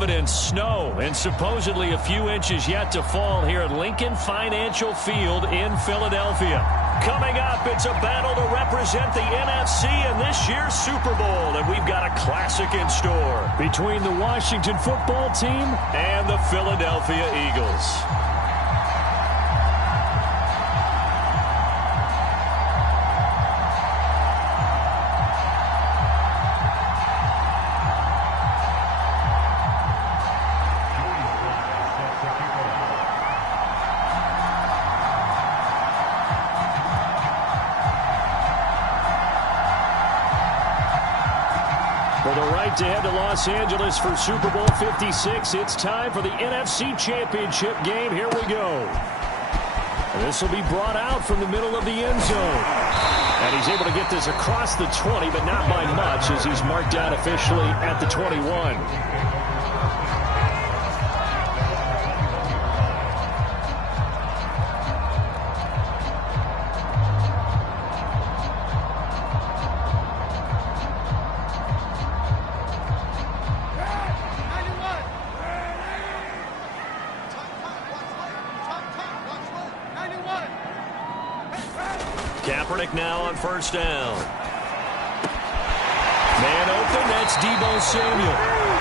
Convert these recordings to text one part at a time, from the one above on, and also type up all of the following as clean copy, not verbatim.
evidence, snow, and supposedly a few inches yet to fall here at Lincoln Financial Field in Philadelphia. Coming up, it's a battle to represent the NFC in this year's Super Bowl, and we've got a classic in store between the Washington football team and the Philadelphia Eagles. For the right to head to Los Angeles for Super Bowl 56, it's time for the NFC Championship game. Here we go. And this will be brought out from the middle of the end zone. And he's able to get this across the 20, but not by much, as he's marked out officially at the 21. Kaepernick now on first down. Man open, that's Deebo Samuel.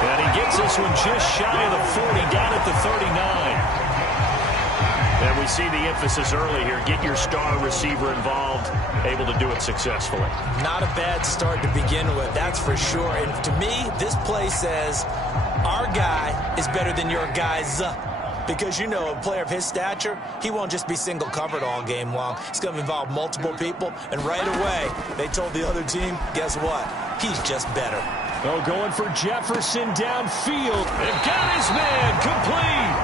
And he gets this one just shy of the 40, down at the 39. And we see the emphasis early here. Get your star receiver involved, able to do it successfully. Not a bad start to begin with, that's for sure. And to me, this play says our guy is better than your guy's. Because, you know, a player of his stature, he won't just be single covered all game long. It's going to involve multiple people. And right away, they told the other team, guess what? He's just better. Oh, going for Jefferson downfield. And got his man complete.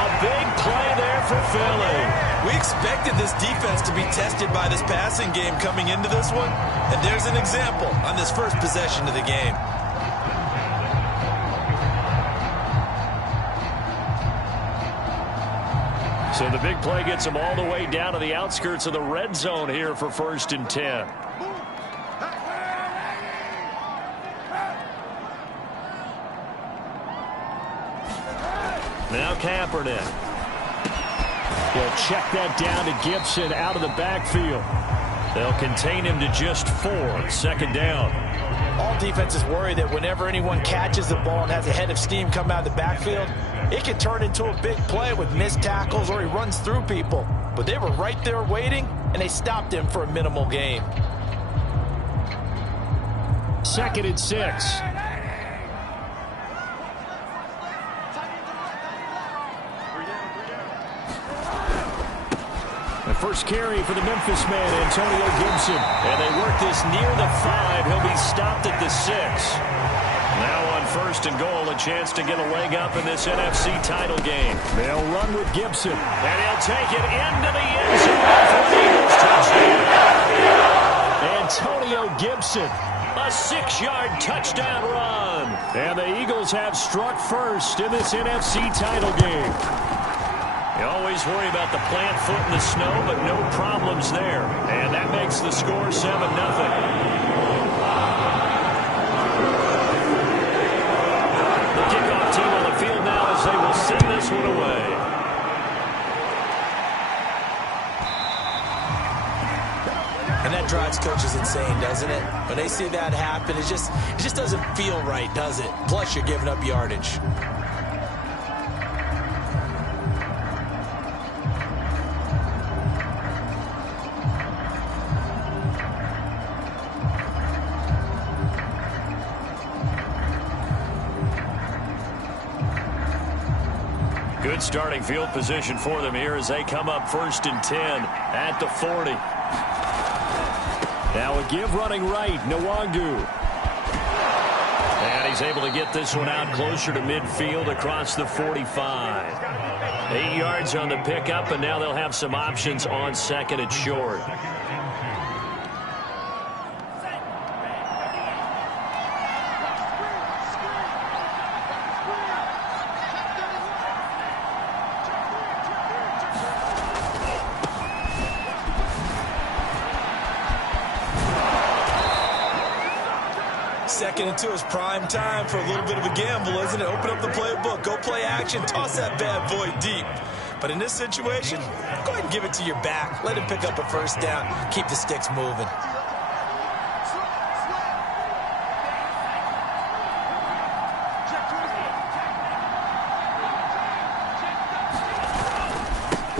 A big play there for Philly. We expected this defense to be tested by this passing game coming into this one. And there's an example on this first possession of the game. So the big play gets him all the way down to the outskirts of the red zone here for 1st and 10. Now Kaepernick. He'll check that down to Gibson out of the backfield. They'll contain him to just 4. 2nd down. All defenses worry that whenever anyone catches the ball and has a head of steam come out of the backfield, it can turn into a big play with missed tackles or he runs through people. But they were right there waiting, and they stopped him for a minimal gain. 2nd and 6. The first carry for the Memphis man, Antonio Gibson. And they work this near the 5. He'll be stopped at the 6. Now on 1st and goal, a chance to get a leg up in this NFC title game. They'll run with Gibson. And he'll take it into the end zone for the Eagles touchdown. Antonio Gibson, a 6-yard touchdown run. And the Eagles have struck first in this NFC title game. You always worry about the plant foot in the snow, but no problems there. And that makes the score 7-0. Team on the field now as they will send this one away. And that drives coaches insane, doesn't it? When they see that happen, it just doesn't feel right, does it? Plus, you're giving up yardage. Good starting field position for them here as they come up 1st and 10 at the 40. Now a give running right, Nwangu. And he's able to get this one out closer to midfield across the 45. 8 yards on the pickup, and now they'll have some options on 2nd and short. second and 2 is prime time for a little bit of a gamble, isn't it? Open up the playbook, go play action, toss that bad boy deep. But in this situation, go ahead and give it to your back. Let him pick up a first down. Keep the sticks moving.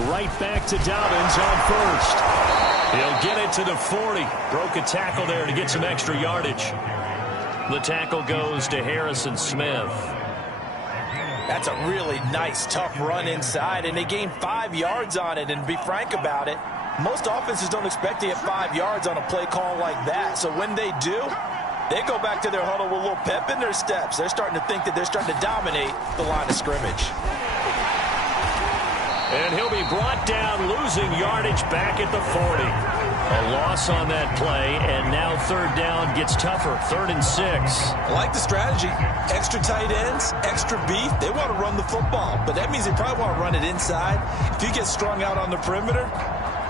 Right back to Dobbins on first. He'll get it to the 40. Broke a tackle there to get some extra yardage. The tackle goes to Harrison Smith. That's a really nice, tough run inside, and they gained 5 yards on it. And to be frank about it, most offenses don't expect to get 5 yards on a play call like that. So when they do, they go back to their huddle with a little pep in their steps. They're starting to think that they're starting to dominate the line of scrimmage. And he'll be brought down, losing yardage back at the 40. A loss on that play, and now third down gets tougher. 3rd and 6. I like the strategy. Extra tight ends, extra beef. They want to run the football, but that means they probably want to run it inside. If you get strung out on the perimeter,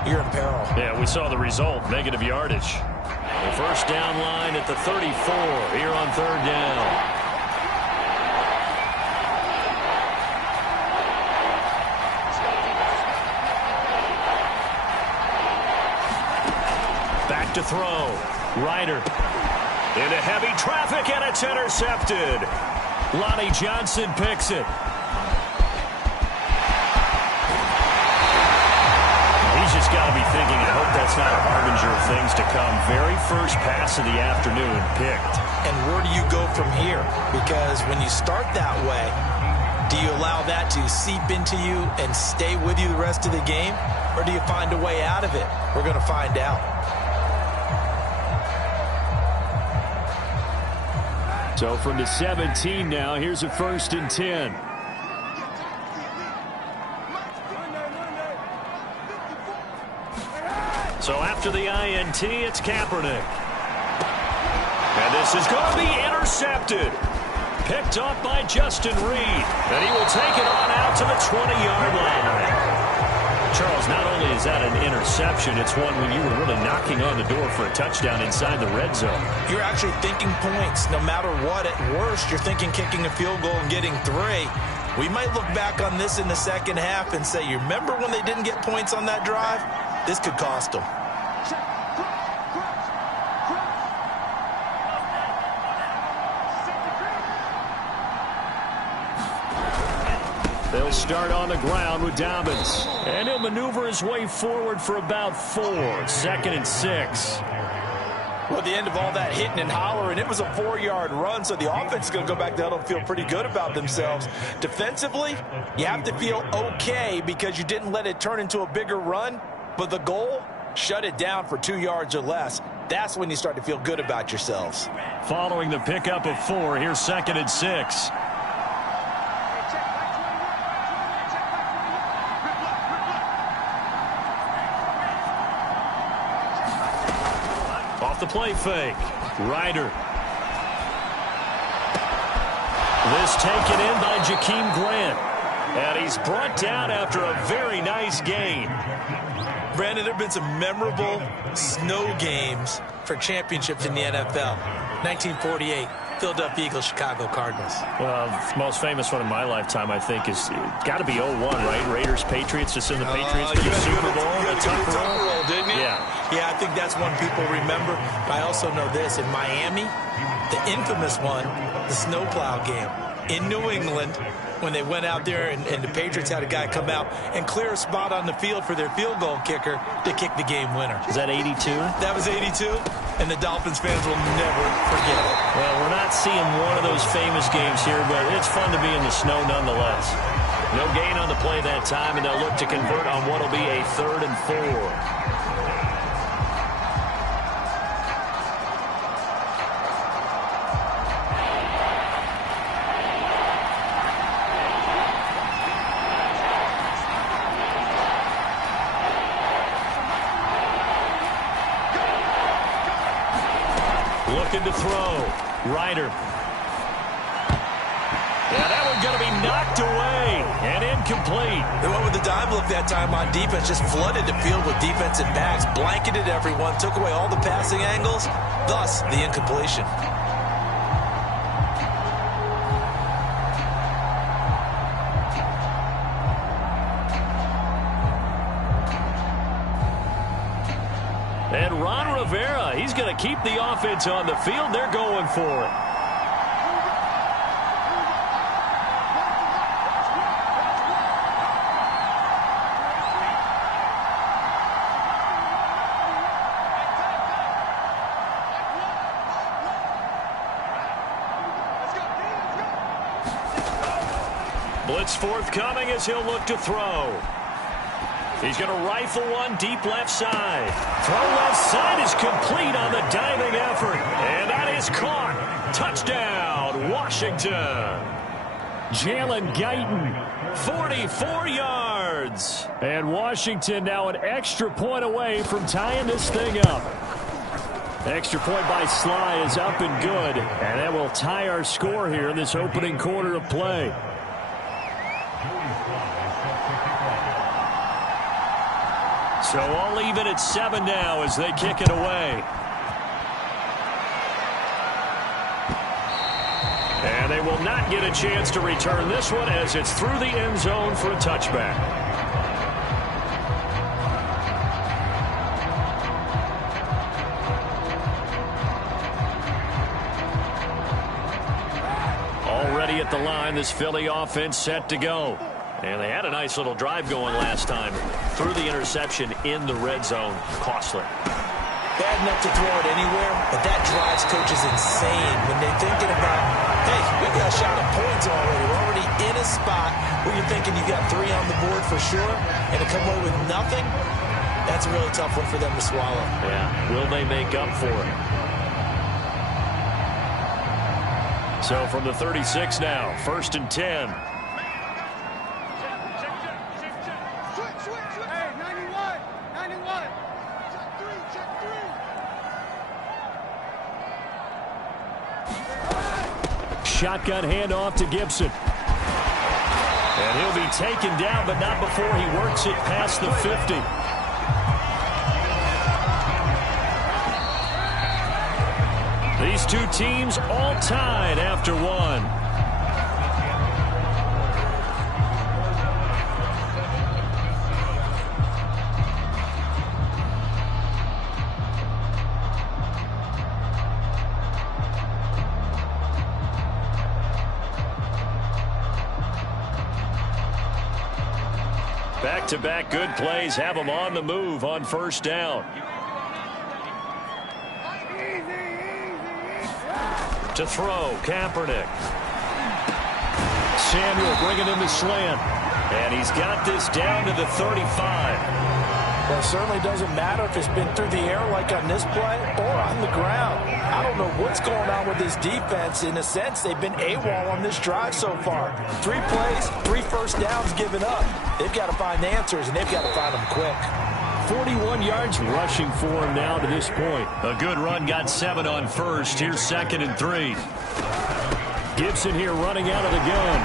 you're in peril. Yeah, we saw the result, negative yardage. The first down line at the 34 here on 3rd down. To throw. Ryder into heavy traffic, and it's intercepted. Lonnie Johnson picks it. He's just got to be thinking, I hope that's not a harbinger of things to come. Very first pass of the afternoon picked. And where do you go from here? Because when you start that way, do you allow that to seep into you and stay with you the rest of the game? Or do you find a way out of it? We're going to find out. So from the 17 now, here's a 1st and 10. So after the INT, it's Kaepernick. And this is going to be intercepted. Picked off by Justin Reed. And he will take it on out to the 20-yard line. Charles, not only is that an interception, it's one when you were really knocking on the door for a touchdown inside the red zone. You're actually thinking points. No matter what, at worst, you're thinking kicking a field goal and getting 3. We might look back on this in the second half and say, you remember when they didn't get points on that drive? This could cost them. They'll start on the ground with Dobbins. And he'll maneuver his way forward for about 4. 2nd and 6. Well, at the end of all that hitting and hollering, it was a 4-yard run, so the offense is going to go back down and feel pretty good about themselves. Defensively, you have to feel okay because you didn't let it turn into a bigger run, but the goal, shut it down for 2 yards or less. That's when you start to feel good about yourselves. Following the pickup of 4, here's 2nd and 6. The play fake. Ryder. This taken in by Jakeem Grant. And he's brought down after a very nice gain. Brandon, there have been some memorable snow games for championships in the NFL. 1948. Philadelphia Eagles, Chicago Cardinals. Well, the most famous one in my lifetime, I think, is got to be 01, right? Raiders, Patriots, just in the Patriots for the Super Bowl. You got the tuck roll, didn't you? Yeah, I think that's one people remember. But I also know this. In Miami, the infamous one, the snowplow game. In New England, when they went out there and the Patriots had a guy come out and clear a spot on the field for their field goal kicker to kick the game winner. Is that 82? That was 82, and the Dolphins fans will never forget it. Well, we're not seeing one of those famous games here, but it's fun to be in the snow nonetheless. No gain on the play that time, and they'll look to convert on what will be a 3rd and 4. Looking to throw. Ryder. Yeah, that one's going to be knocked away and incomplete. They went with the dime look that time on defense, just flooded the field with defensive backs, blanketed everyone, took away all the passing angles, thus the incompletion. Rivera. He's going to keep the offense on the field. They're going for it. Blitz forthcoming as he'll look to throw. He's going to rifle one deep left side. Throw left side is complete on the diving effort. And that is caught. Touchdown, Washington. Jalen Guyton, 44 yards. And Washington now an extra point away from tying this thing up. Extra point by Sly is up and good. And that will tie our score here in this opening quarter of play. So all even at 7 now as they kick it away. And they will not get a chance to return this one as it's through the end zone for a touchback. Already at the line, this Philly offense set to go. And they had a nice little drive going last time. Threw the interception in the red zone. Costly. Bad enough to throw it anywhere, but that drives coaches insane when they're thinking about, hey, we got a shot at points already. We're already in a spot where you're thinking you got 3 on the board for sure, and to come away with nothing, that's a really tough one for them to swallow. Yeah, will they make up for it? So from the 36 now, 1st and 10. Shotgun handoff to Gibson. And he'll be taken down, but not before he works it past the 50. These two teams all tied after one. Back-to-back good plays have them on the move on 1st down. To throw, Kaepernick. Samuel bringing in the slant. And he's got this down to the 35. Well, it certainly doesn't matter if it's been through the air like on this play or on the ground. I don't know what's going on with this defense. In a sense, they've been AWOL on this drive so far. 3 plays, 3 first downs given up. They've got to find answers, and they've got to find them quick. 41 yards rushing for him now to this point. A good run, got 7 on 1st. Here's 2nd and 3. Gibson here running out of the gun.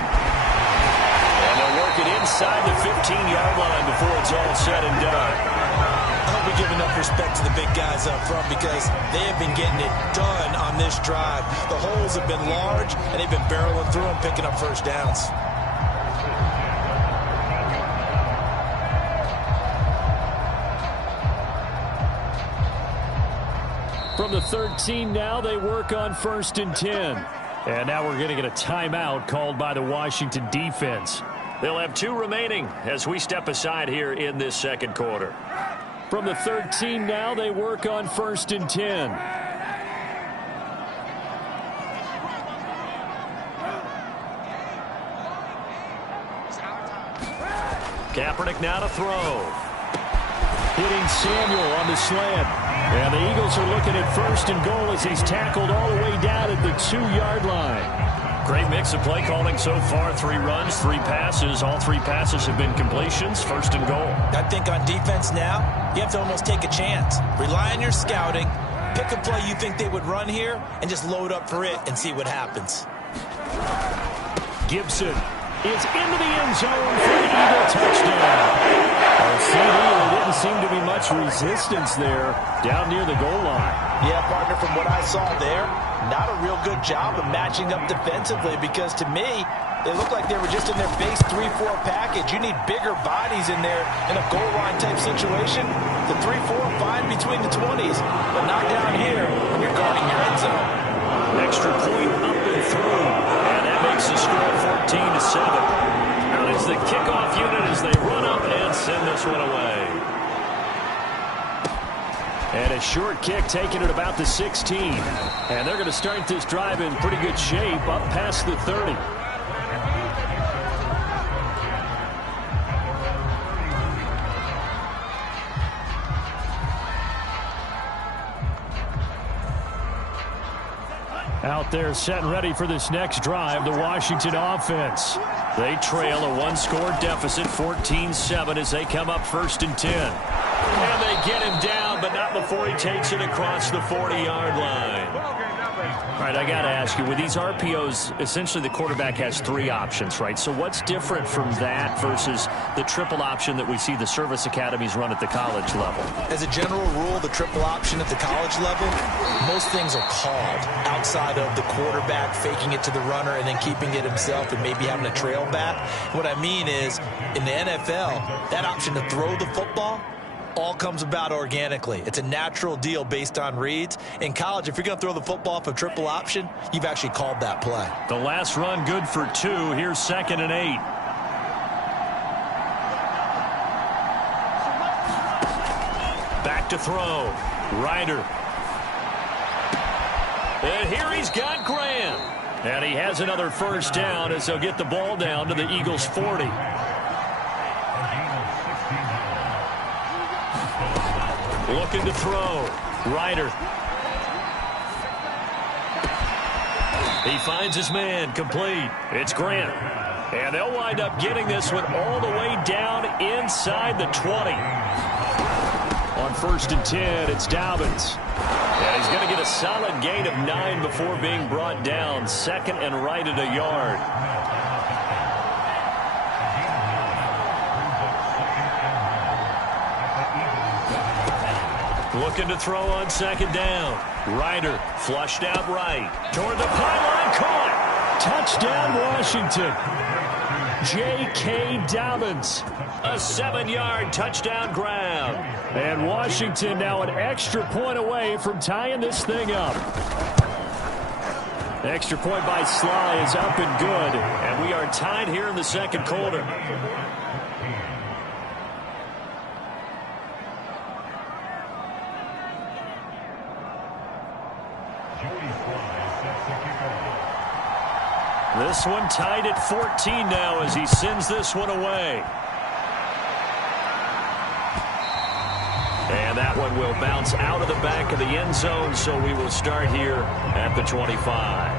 And they'll work it inside the 15-yard line before it's all said and done. I hope we give enough respect to the big guys up front because they have been getting it done on this drive. The holes have been large, and they've been barreling through them, picking up first downs. From the 13 now, they work on 1st and 10. And now we're going to get a timeout called by the Washington defense. They'll have 2 remaining as we step aside here in this 2nd quarter. From the 13 now, they work on 1st and 10. Kaepernick now to throw. Hitting Samuel on the slant. And the Eagles are looking at 1st and goal as he's tackled all the way down at the 2-yard line. Great mix of play calling so far. 3 runs, 3 passes. All 3 passes have been completions. 1st and goal. I think on defense now, you have to almost take a chance. Rely on your scouting. Pick a play you think they would run here and just load up for it and see what happens. Gibson is into the end zone for the Eagle touchdown. There didn't seem to be much resistance there down near the goal line. Yeah, partner, from what I saw there, not a real good job of matching up defensively because to me, they look like they were just in their base 3-4 package. You need bigger bodies in there in a goal line type situation. The 3-4 fine between the 20s, but not down here when you're guarding your end zone. Extra point up and through, and that makes the score 14-7. Out is the kickoff unit as they run up and send this one away. And a short kick taken at about the 16. And they're going to start this drive in pretty good shape up past the 30. Out there set and ready for this next drive, the Washington offense. They trail a one-score deficit, 14-7, as they come up 1st and 10. And they get him down, but not before he takes it across the 40-yard line. All right, I got to ask you, with these RPOs, essentially the quarterback has 3 options, right? So what's different from that versus the triple option that we see the service academies run at the college level? As a general rule, the triple option at the college level, most things are called outside of the quarterback faking it to the runner and then keeping it himself and maybe having a trail back. What I mean is, in the NFL, that option to throw the football all comes about organically. It's a natural deal based on reads. In college, if you're going to throw the football off a triple option, you've actually called that play. The last run good for 2. Here's 2nd and 8. Back to throw. Ryder. And here he's got Graham. And he has another first down as they'll get the ball down to the Eagles' 40. Looking to throw. Ryder. He finds his man. Complete. It's Grant. And they'll wind up getting this one all the way down inside the 20. On 1st and 10, it's Dobbins. And he's going to get a solid gain of 9 before being brought down. 2nd and right at a yard. Looking to throw on 2nd down. Ryder flushed out right. Toward the pylon, caught. Touchdown, Washington. J.K. Dobbins. A 7-yard touchdown grab. And Washington now an extra point away from tying this thing up. The extra point by Sly is up and good. And we are tied here in the 2nd quarter. This one tied at 14 now as he sends this one away. And that one will bounce out of the back of the end zone, so we will start here at the 25.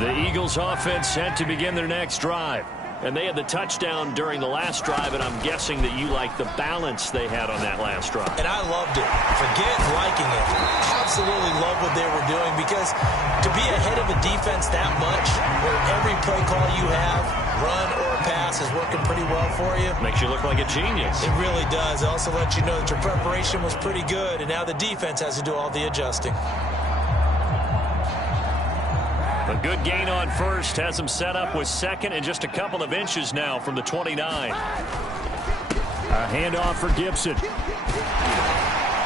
The Eagles offense set to begin their next drive. And they had the touchdown during the last drive, and I'm guessing that you like the balance they had on that last drive. And I loved it. Forget liking it. Absolutely love what they were doing, because to be ahead of a defense that much, where every play call you have, run or pass, is working pretty well for you. Makes you look like a genius. It really does. It also lets you know that your preparation was pretty good, and now the defense has to do all the adjusting. A good gain on 1st has him set up with 2nd and just a couple of inches now from the 29. A handoff for Gibson.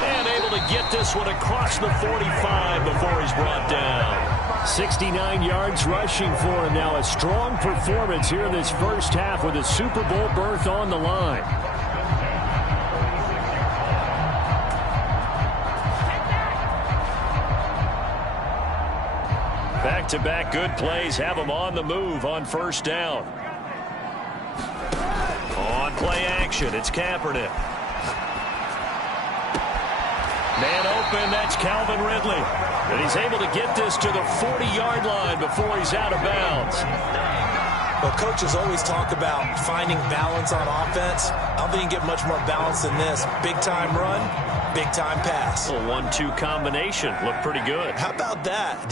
And able to get this one across the 45 before he's brought down. 69 yards rushing for him now. A strong performance here in this first half with a Super Bowl berth on the line. Back-to-back good plays have him on the move on 1st down. On play action, it's Kaepernick. Man open, that's Calvin Ridley. And he's able to get this to the 40-yard line before he's out of bounds. Well, coaches always talk about finding balance on offense. I don't think you can get much more balance than this. Big-time run, big-time pass. A 1-2 combination. Looked pretty good. How about that?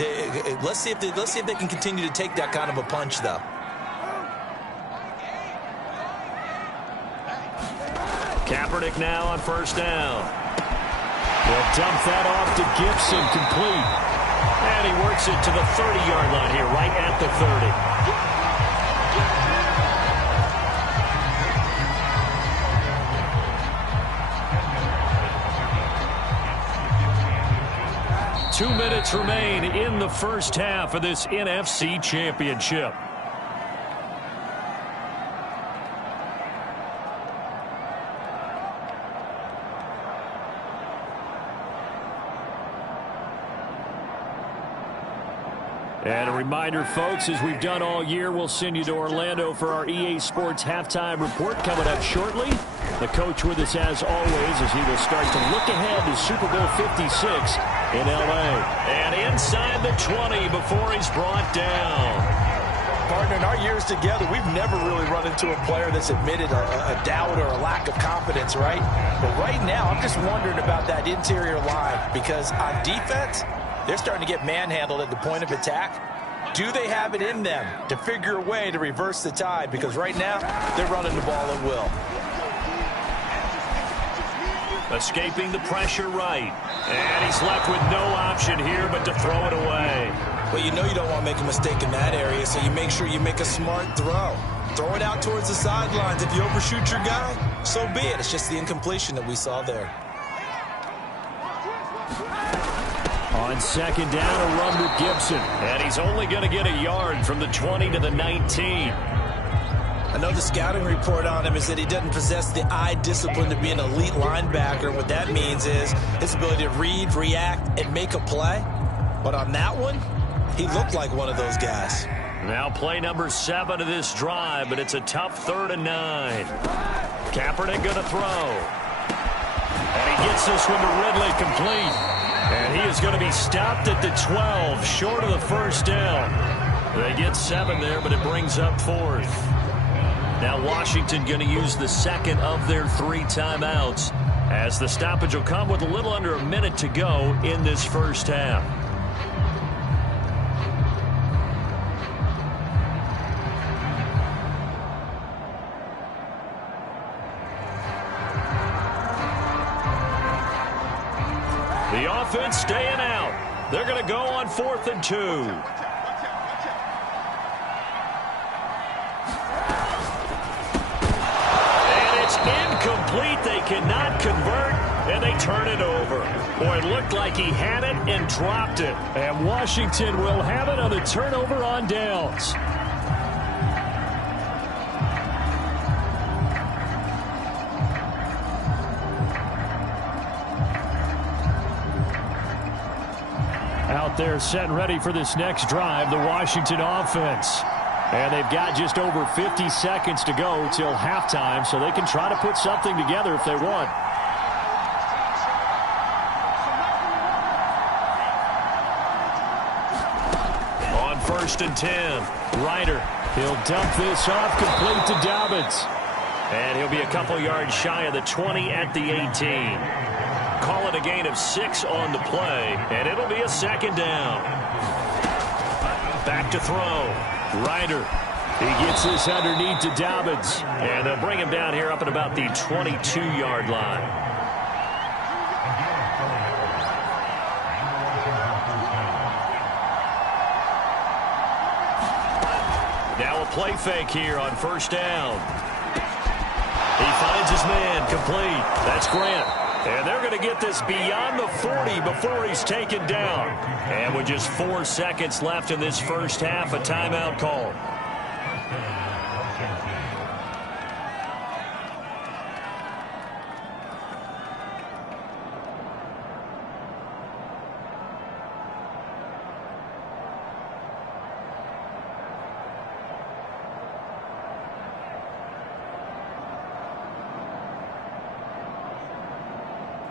Let's see if they can continue to take that kind of a punch, though. Kaepernick now on first down. They'll dump that off to Gibson, complete. And he works it to the 30-yard line here, right at the 30. 2 minutes remain in the first half of this NFC Championship. And a reminder, folks, as we've done all year, we'll send you to Orlando for our EA Sports halftime report coming up shortly. The coach with us as always as he will start to look ahead to Super Bowl 56 in L.A. And inside the 20 before he's brought down. Partner, in our years together, we've never really run into a player that's admitted a doubt or a lack of confidence, right? But right now, I'm just wondering about that interior line because on defense, they're starting to get manhandled at the point of attack. Do they have it in them to figure a way to reverse the tide? Because right now, they're running the ball at will. Escaping the pressure right. And he's left with no option here but to throw it away. Well, you know you don't want to make a mistake in that area, so you make sure you make a smart throw. Throw it out towards the sidelines. If you overshoot your guy, so be it. It's just the incompletion that we saw there. On second down, a run with Gibson. And he's only going to get a yard from the 20 to the 19. I know the scouting report on him is that he doesn't possess the eye discipline to be an elite linebacker. What that means is his ability to read, react, and make a play. But on that one, he looked like one of those guys. Now play number 7 of this drive, but it's a tough 3rd and 9. Kaepernick going to throw. And he gets this one to Ridley, complete. And he is going to be stopped at the 12, short of the first down. They get 7 there, but it brings up 4th. Now Washington going to use the second of their 3 timeouts as the stoppage will come with a little under a minute to go in this first half. The offense staying out. They're going to go on 4th and 2. Incomplete. They cannot convert, and they turn it over. Boy, it looked like he had it and dropped it. And Washington will have it on the turnover on downs. Out there set and ready for this next drive, the Washington offense. And they've got just over 50 seconds to go till halftime, so they can try to put something together if they want. On 1st and 10, Ryder. He'll dump this off, complete to Dobbins. And he'll be a couple yards shy of the 20 at the 18. Call it a gain of 6 on the play, and it'll be a 2nd down. Back to throw. Ryder. He gets this underneath to Dobbins. And they'll bring him down here up at about the 22-yard line. Now a play fake here on 1st down. He finds his man, complete. That's Grant. And they're going to get this beyond the 40 before he's taken down. And with just 4 seconds left in this first half, a timeout call.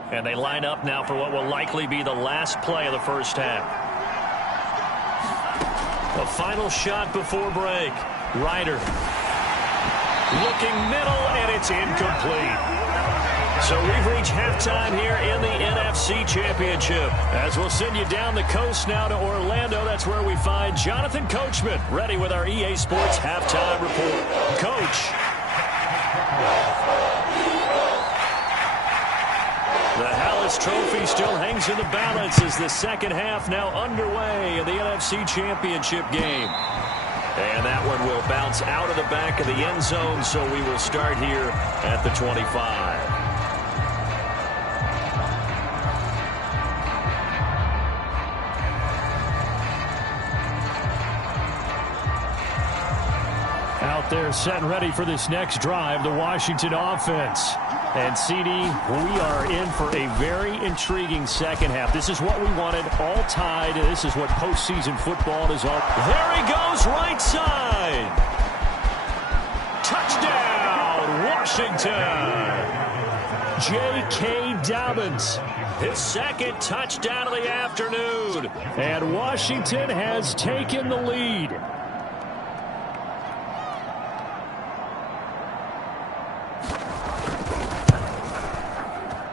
And they line up now for what will likely be the last play of the first half. A final shot before break. Ryder. Looking middle, and it's incomplete. So we've reached halftime here in the NFC Championship. As we'll send you down the coast now to Orlando, that's where we find Jonathan Coachman, ready with our EA Sports halftime report. Coach. this trophy still hangs in the balance as the second half now underway in the NFC Championship game. And that one will bounce out of the back of the end zone, so we will start here at the 25. Out there set and ready for this next drive, the Washington offense. And, CD, we are in for a very intriguing second half. This is what we wanted, all tied. This is what postseason football is all. There he goes, right side. Touchdown, Washington. J.K. Dobbins. His second touchdown of the afternoon. And Washington has taken the lead.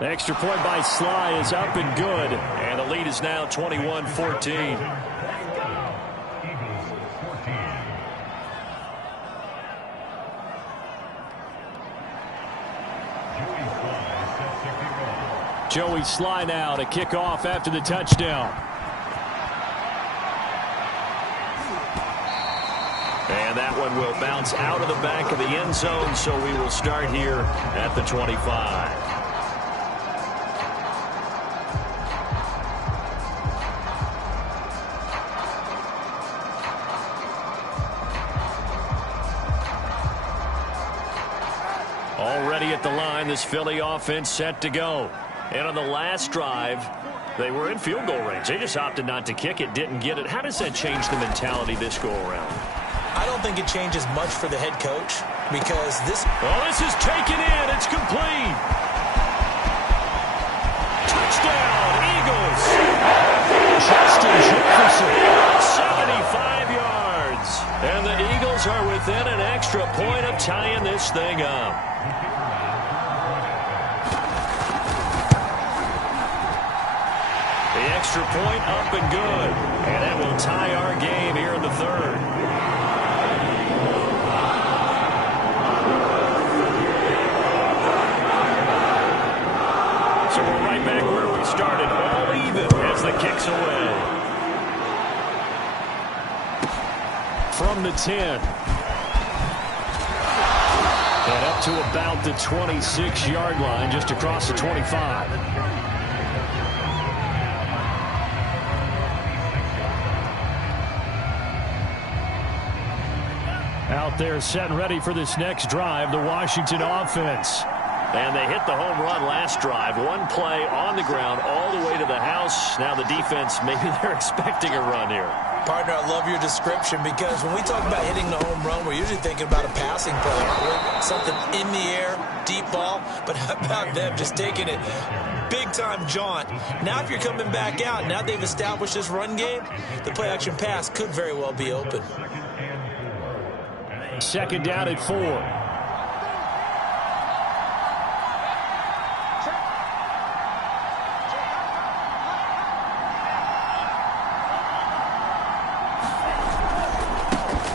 The extra point by Sly is up and good. And the lead is now 21-14. Joey Sly now to kick off after the touchdown. And that one will bounce out of the back of the end zone, so we will start here at the 25. Already at the line, this Philly offense set to go. And on the last drive, they were in field goal range. They just opted not to kick it, didn't get it. How does that change the mentality this go around? I don't think it changes much for the head coach because this... Oh, this is taken in. It's complete. Touchdown, Eagles. Justin Jefferson. 75 yards. And the Eagles are within an extra point of tying this thing up. The extra point up and good. And that will tie our game here in the third. So we're right back where we started, all even as the kick's away. From the 10. And up to about the 26-yard line, just across the 25. Out there set and ready for this next drive, the Washington offense. And they hit the home run last drive. One play on the ground all the way to the house. Now the defense, maybe they're expecting a run here. Partner, I love your description because when we talk about hitting the home run, we're usually thinking about a passing play, aren't we? Something in the air, deep ball. But how about them just taking it big-time jaunt? Now if you're coming back out, now they've established this run game, the play-action pass could very well be open. Second down at 4.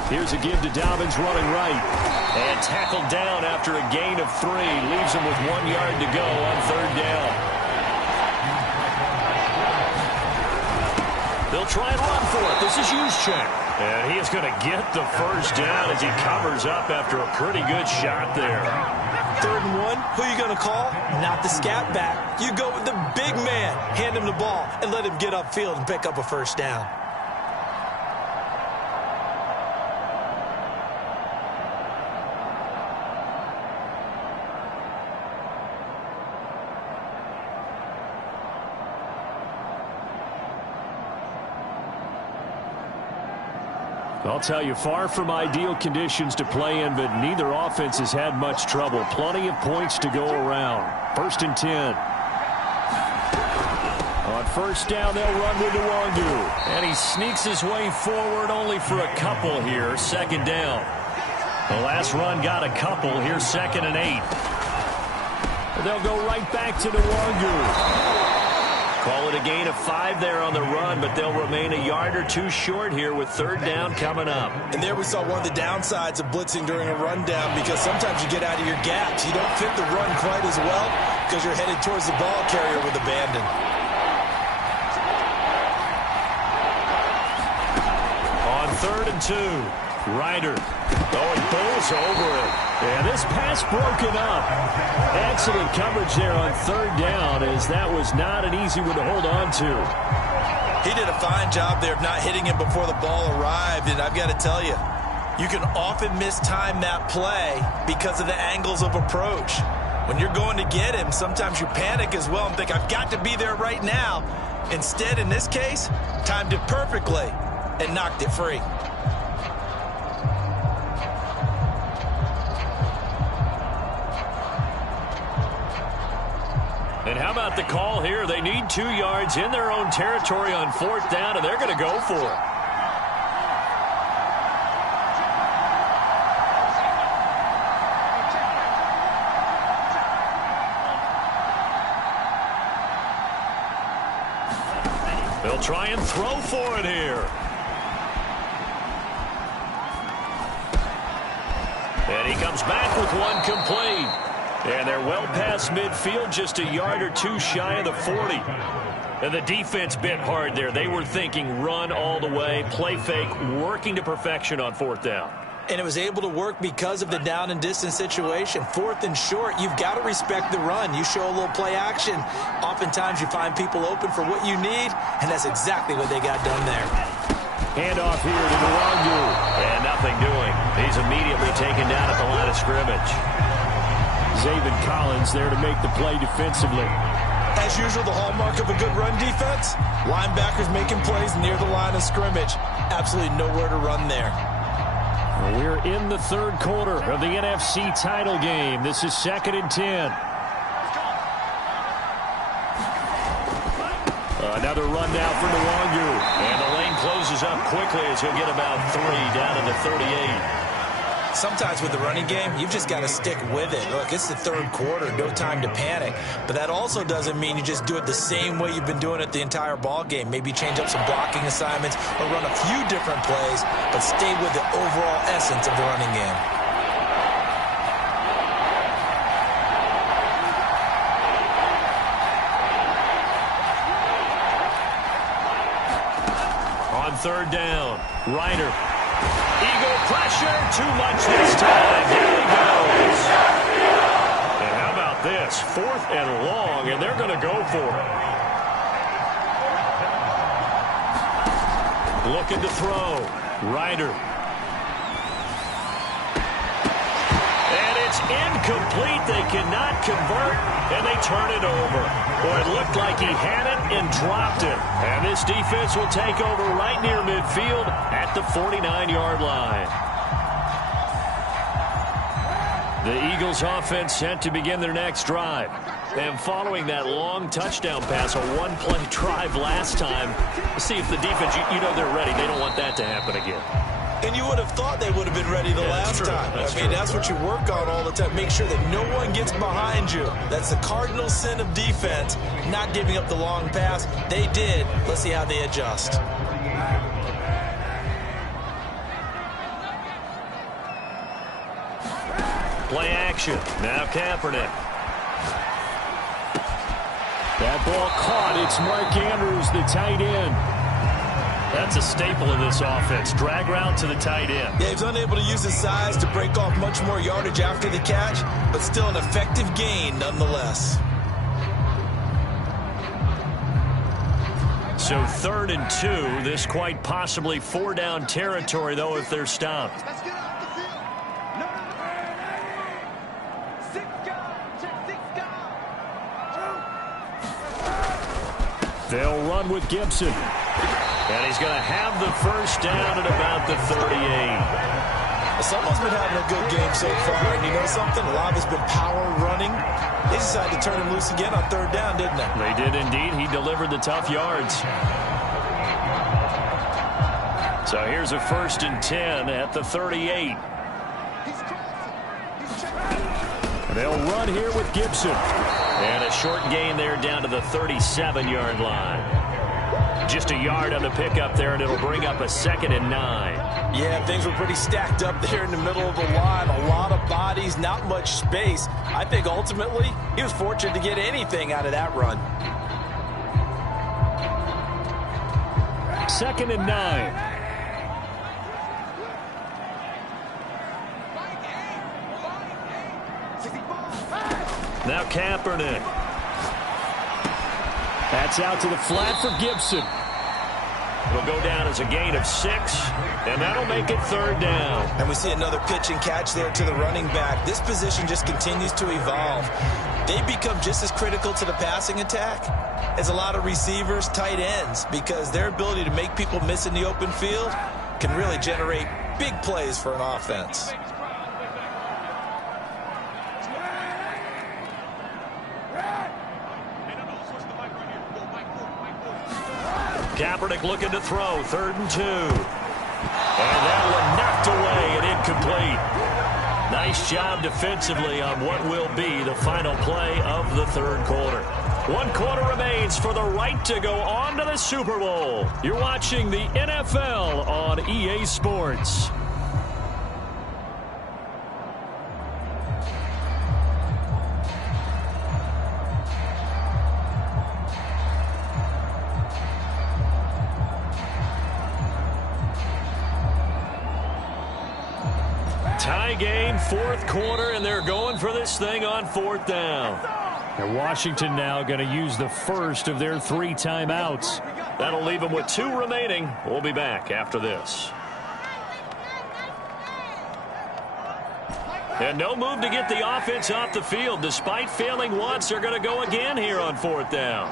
Here's a give to Dobbins running right. And tackled down after a gain of 3. Leaves him with 1 yard to go on third down. They'll try and run for it. This is Juszczyk. And he is going to get the first down as he covers up after a pretty good shot there. 3rd and 1, who are you going to call? Not the scat back. You go with the big man. Hand him the ball and let him get upfield and pick up a first down. I'll tell you, far from ideal conditions to play in, but neither offense has had much trouble. Plenty of points to go around. 1st and 10. On first down, they'll run with Nwangu. And he sneaks his way forward only for a couple here. 2nd down. The last run got a couple. Here's 2nd and 8. They'll go right back to Nwangu. Call it a gain of 5 there on the run, but they'll remain a yard or 2 short here with 3rd down coming up. And there we saw one of the downsides of blitzing during a rundown because sometimes you get out of your gaps. You don't fit the run quite as well. because you're headed towards the ball carrier with abandon. On 3rd and 2, Ryder. Oh, he bowls over it. And this pass broken up. Excellent coverage there on 3rd down, as that was not an easy one to hold on to. He did a fine job there of not hitting him before the ball arrived, and I've got to tell you, you can often mistime that play because of the angles of approach. When you're going to get him, sometimes you panic as well and think, I've got to be there right now. Instead, in this case, timed it perfectly and knocked it free. And how about the call here? They need 2 yards in their own territory on 4th down, and they're going to go for it. They'll try and throw for it here. And he comes back with one complete. And they're well past midfield, just a yard or 2 shy of the 40. And the defense bit hard there. They were thinking run all the way, play fake, working to perfection on 4th down. And it was able to work because of the down and distance situation. 4th and short, you've got to respect the run. You show a little play action. Oftentimes you find people open for what you need, and that's exactly what they got done there. Handoff here to Nwangu. And nothing doing. He's immediately taken down at the line of scrimmage. Zaven Collins there to make the play defensively. As usual, the hallmark of a good run defense, linebackers making plays near the line of scrimmage. Absolutely nowhere to run there. We're in the 3rd quarter of the NFC title game. This is 2nd and 10. Another run now for Nwangu. And the lane closes up quickly as he'll get about 3 down to the 38. Sometimes with the running game, you've just got to stick with it. Look, it's the 3rd quarter, no time to panic. But that also doesn't mean you just do it the same way you've been doing it the entire ball game. Maybe change up some blocking assignments or run a few different plays, but stay with the overall essence of the running game. On 3rd down, Ryder. Eagle pressure, too much this time. Here he goes. And how about this? 4th and long, and they're going to go for it. Looking to throw. Ryder. And it's incomplete. They cannot convert, and they turn it over. Boy, it looked like he had it and dropped it. And this defense will take over right near midfield at the 49-yard line. The Eagles offense set to begin their next drive. And following that long touchdown pass, a one-play drive last time, see if the defense, you know they're ready. They don't want that to happen again. And you would have thought they would have been ready the last time. That's what you work on all the time. Make sure that no one gets behind you. That's the cardinal sin of defense, not giving up the long pass. They did. Let's see how they adjust. Play action. Now Kaepernick. That ball caught. It's Mark Andrews, the tight end. That's a staple of this offense. Drag route to the tight end. Yeah, he's unable to use his size to break off much more yardage after the catch, but still an effective gain nonetheless. So 3rd and 2. This quite possibly 4-down territory, though, if they're stopped. They'll run with Gibson. And he's going to have the first down at about the 38. Someone's been having a good game so far, and you know something? A lot of it's been power running. They decided to turn him loose again on 3rd down, didn't they? They did indeed. He delivered the tough yards. So here's a 1st and 10 at the 38. They'll run here with Gibson. And a short gain there down to the 37-yard line. Just a yard on the pickup there, and it'll bring up a 2nd and 9. Yeah, things were pretty stacked up there in the middle of the line. A lot of bodies, not much space. I think ultimately he was fortunate to get anything out of that run. 2nd and 9. Now Kaepernick. That's out to the flat for Gibson. It'll go down as a gain of 6, and that'll make it 3rd down. And we see another pitch and catch there to the running back. This position just continues to evolve. They become just as critical to the passing attack as a lot of receivers, tight ends, because their ability to make people miss in the open field can really generate big plays for an offense. Kaepernick looking to throw, 3rd and 2. And that one knocked away and incomplete. Nice job defensively on what will be the final play of the 3rd quarter. 1 quarter remains for the right to go on to the Super Bowl. You're watching the NFL on EA Sports. Tie game, 4th quarter, and they're going for this thing on 4th down. And Washington now going to use the first of their 3 timeouts. That'll leave them with 2 remaining. We'll be back after this. And no move to get the offense off the field. Despite failing once, they're going to go again here on 4th down.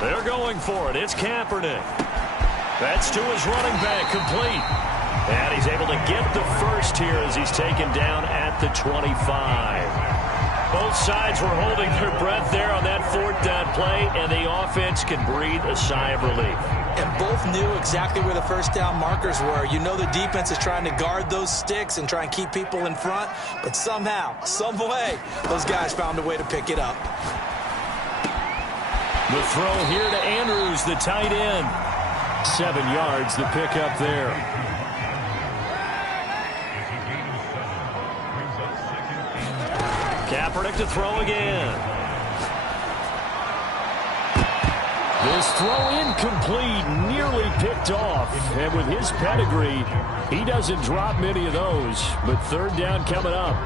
They're going for it. It's Kaepernick. That's to his running back, complete. And he's able to get the first here as he's taken down at the 25. Both sides were holding their breath there on that 4th down play, and the offense can breathe a sigh of relief. And both knew exactly where the first down markers were. You know the defense is trying to guard those sticks and try and keep people in front, but somehow, some way, those guys found a way to pick it up. The throw here to Andrews, the tight end. 7 yards, the pickup there. Kaepernick to throw again. This throw incomplete, nearly picked off. And with his pedigree, he doesn't drop many of those. But 3rd down coming up.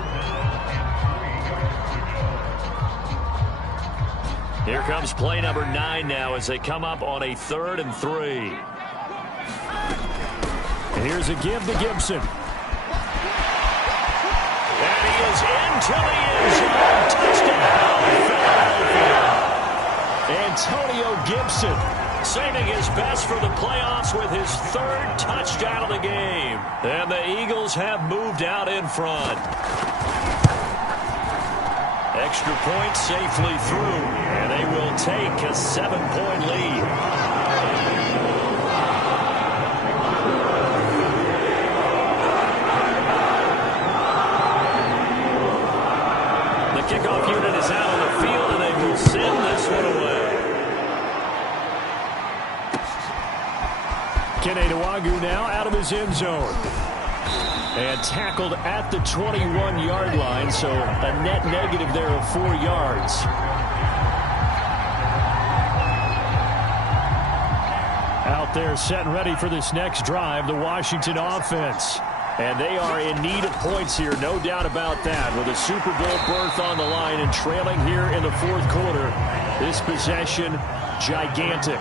Here comes play number 9 now as they come up on a 3rd and 3. And here's a give to Gibson. And he is into the end zone. Touchdown, Philadelphia. Antonio Gibson saving his best for the playoffs with his 3rd touchdown of the game. And the Eagles have moved out in front. Extra point safely through, and they will take a 7-point lead. The kickoff unit is out on the field, and they will send this one away. Kene Nwangwu now out of his end zone. And tackled at the 21-yard line, so a net negative there of 4 yards. Out there set and ready for this next drive, the Washington offense. And they are in need of points here, no doubt about that. With a Super Bowl berth on the line and trailing here in the 4th quarter, this possession gigantic.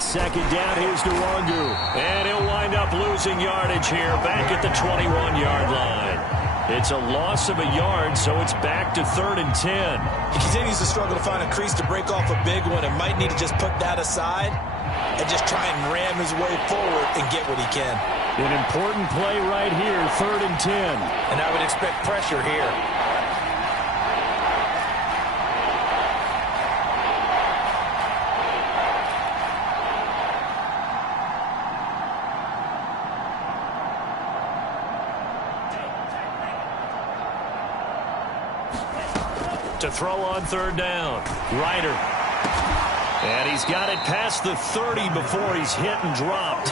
Second down, here's Nwangwu. And he'll wind up losing yardage here, back at the 21-yard line. It's a loss of a yard, so it's back to 3rd and 10. He continues to struggle to find a crease to break off a big one and might need to just put that aside and just try and ram his way forward and get what he can. An important play right here, 3rd and 10. And I would expect pressure here. to throw on third down. Ryder. And he's got it past the 30 before he's hit and dropped.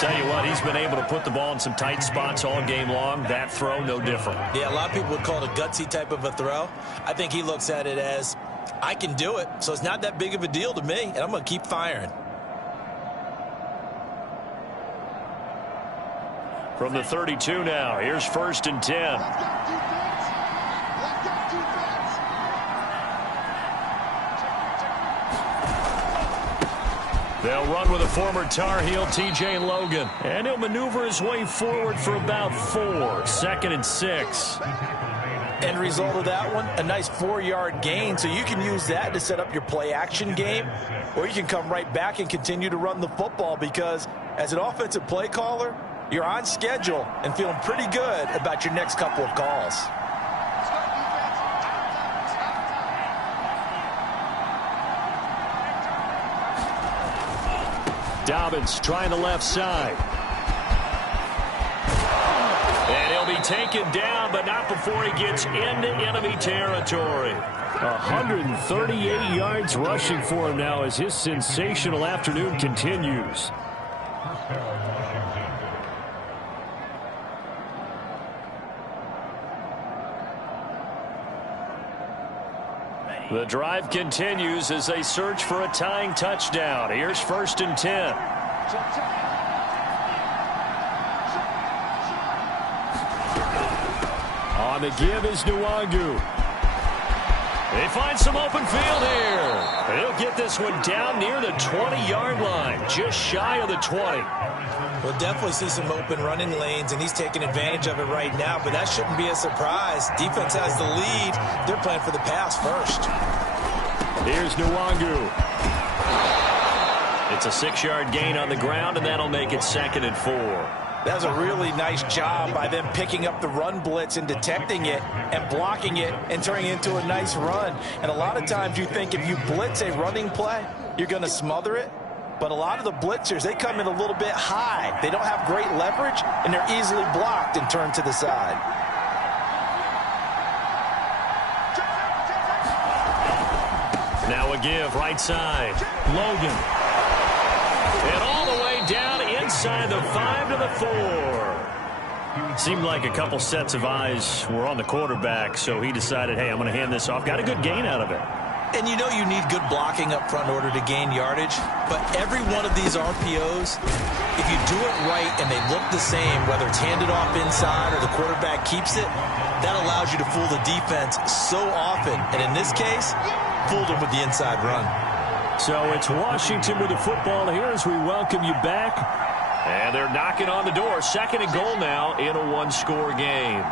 Tell you what, he's been able to put the ball in some tight spots all game long. That throw, no different. Yeah, a lot of people would call it a gutsy type of a throw. I think he looks at it as, I can do it, so it's not that big of a deal to me, and I'm going to keep firing. From the 32 now, here's 1st and 10. They'll run with a former Tar Heel, T.J. Logan. And he'll maneuver his way forward for about 4. 2nd and 6. End result of that one, a nice 4-yard gain. So you can use that to set up your play-action game, or you can come right back and continue to run the football because as an offensive play caller, you're on schedule and feeling pretty good about your next couple of calls. Dobbins trying the left side. And he'll be taken down, but not before he gets into enemy territory. 138 yards rushing for him now as his sensational afternoon continues. The drive continues as they search for a tying touchdown. Here's 1st and 10. On the give is Nwangu. They find some open field here. He'll get this one down near the 20-yard line, just shy of the 20. We'll definitely see some open running lanes, and he's taking advantage of it right now, but that shouldn't be a surprise. Defense has the lead. They're playing for the pass first. Here's Nwangu. It's a 6-yard gain on the ground, and that'll make it 2nd and 4. That was a really nice job by them picking up the run blitz and detecting it and blocking it and turning it into a nice run. And a lot of times you think if you blitz a running play, you're going to smother it. But a lot of the blitzers, they come in a little bit high. They don't have great leverage, and they're easily blocked and turned to the side. Now a give, right side. Logan. And all the way down inside the 5 to the 4. Seemed like a couple sets of eyes were on the quarterback, so he decided, hey, I'm going to hand this off. Got a good gain out of it. And you know you need good blocking up front in order to gain yardage. But every one of these RPOs, if you do it right and they look the same, whether it's handed off inside or the quarterback keeps it, that allows you to fool the defense so often. And in this case, fooled them with the inside run. So it's Washington with the football here as we welcome you back. And they're knocking on the door. 2nd and goal now in a 1-score game.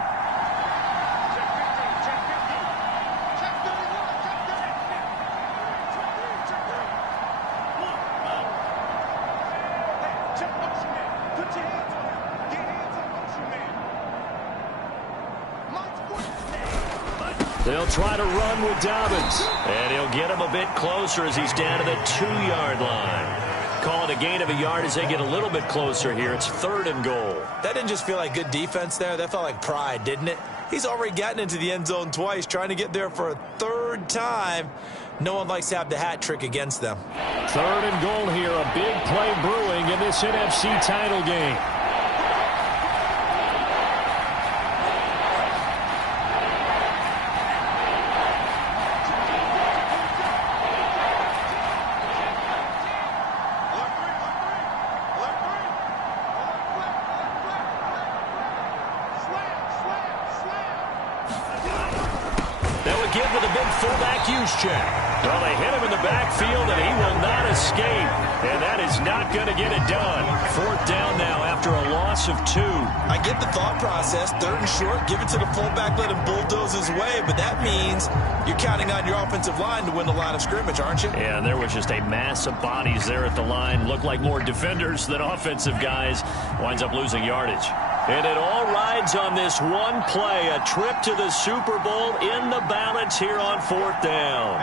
They'll try to run with Dobbins. And he'll get him a bit closer as he's down to the 2-yard line. Call it a gain of a yard as they get a little bit closer here. It's 3rd and goal. That didn't just feel like good defense there. That felt like pride, didn't it? He's already gotten into the end zone twice, trying to get there for a 3rd time. No one likes to have the hat trick against them. 3rd and goal here. A big play brewing in this NFC title game. Give with a big fullback use check. Well, they hit him in the backfield, and he will not escape. And that is not going to get it done. 4th down now after a loss of 2. I get the thought process. 3rd and short, give it to the fullback, let him bulldoze his way. But that means you're counting on your offensive line to win the line of scrimmage, aren't you? Yeah, and there was just a mass of bodies there at the line. Looked like more defenders than offensive guys. Winds up losing yardage. And it all rides on this one play, a trip to the Super Bowl in the balance here on 4th down.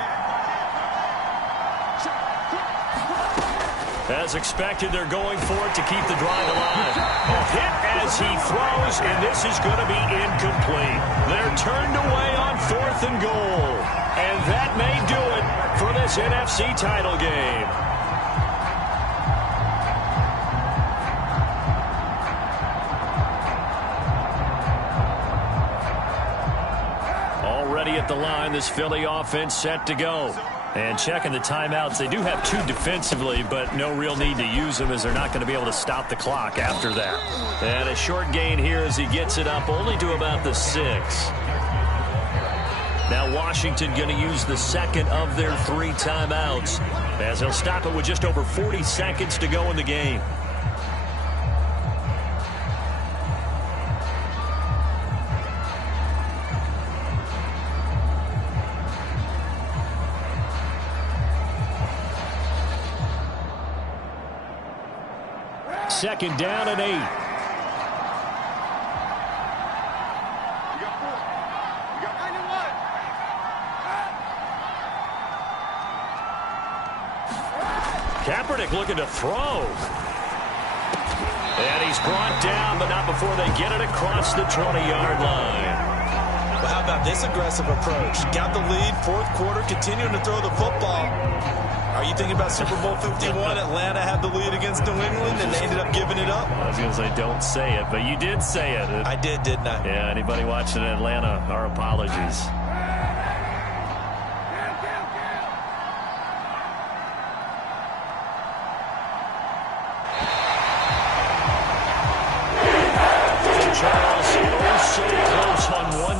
As expected, they're going for it to keep the drive alive. A hit as he throws, and this is going to be incomplete. They're turned away on 4th and goal. And that may do it for this NFC title game. Already at the line, this Philly offense set to go. And checking the timeouts, they do have 2 defensively, but no real need to use them as they're not going to be able to stop the clock after that. And a short gain here as he gets it up only to about the 6. Now Washington going to use the second of their 3 timeouts as he'll stop it with just over 40 seconds to go in the game. Second down and 8. Kaepernick looking to throw. And he's brought down, but not before they get it across the 20-yard line. Well, how about this aggressive approach? Got the lead, 4th quarter, continuing to throw the football. Are you thinking about Super Bowl 51? Atlanta had the lead against New England, and they ended up giving it up? I was going to say, don't say it, but you did say it. I did, didn't I? Yeah, anybody watching in Atlanta, our apologies.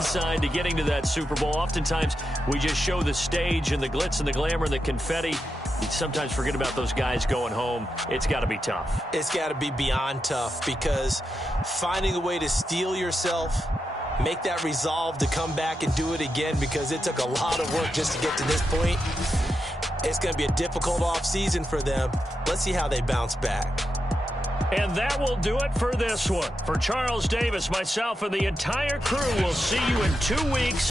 Side to getting to that Super Bowl. Oftentimes we just show the stage and the glitz and the glamour and the confetti. We sometimes forget about those guys going home. It's got to be tough. It's got to be beyond tough, because finding a way to steel yourself, make that resolve to come back and do it again, because it took a lot of work just to get to this point. It's going to be a difficult offseason for them. Let's see how they bounce back. And that will do it for this one. For Charles Davis, myself, and the entire crew, we'll see you in 2 weeks.